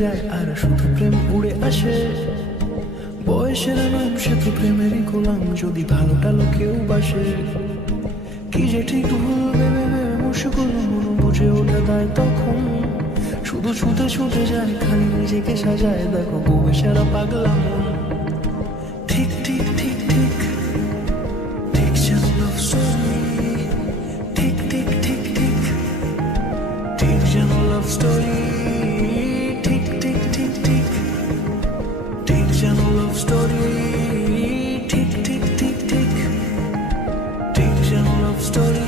যায় আর শুধু প্রেম উড়ে আসে। বয়সের নাম সে তো প্রেমেরই গোলাম, যদি ভালোটা লোকেও বাসে। কি যে ঠিক ভুল ভেবে ভেবে মুশকুল, মন বুঝে ওঠে তাই তখন শুধু ছুটে ছুটে যায়, খালি নিজেকে সাজায়। দেখো বউয়ে সারা পাগলা মন। ঠিক ঠিক ঠিক ঠিক ঠিক যেন লাভ স্টোরি, ঠিক ঠিক ঠিক ঠিক ঠিক যেন লাভ স্টোরি, ঠিক ঠিক ঠিক ঠিক ঠিক যেন লাভ স্টোরি, ঠিক ঠিক ঠিক ঠিক ঠিক যেন লাভ স্টোরি।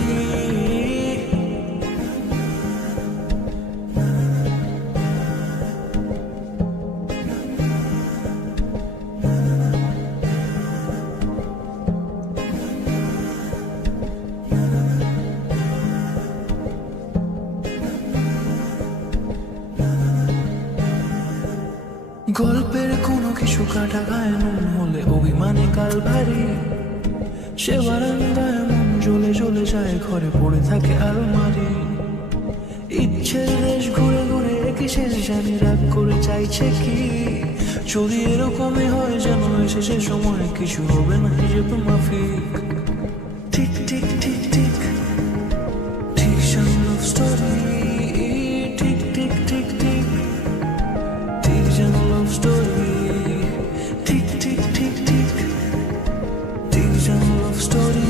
গল্পের কোনো কিছু কাটা গায়ে নুন হলে অভিমানে কাল ভারী। সে বারান্দায় মন জ্বলে জ্বলে যায়, ঘরে পড়ে থাকে আলমারি। ইচ্ছের দেশ ঘুরে ঘুরে একই শেষ জানি, রাগ করে চাইছে কি যদি এরকমই হয় যেন এসেছে সময়, কিছু হবে না হিসেব মাফিক। ঠিক ঠিক ঠিক ঠিক ঠিক যেন লাভ স্টোরি, ঠিক ঠিক ঠিক ঠিক ঠিক যেন লাভ স্টোরি, ঠিক ঠিক ঠিক ঠিক ঠিক যেন লাভ স্টোরি।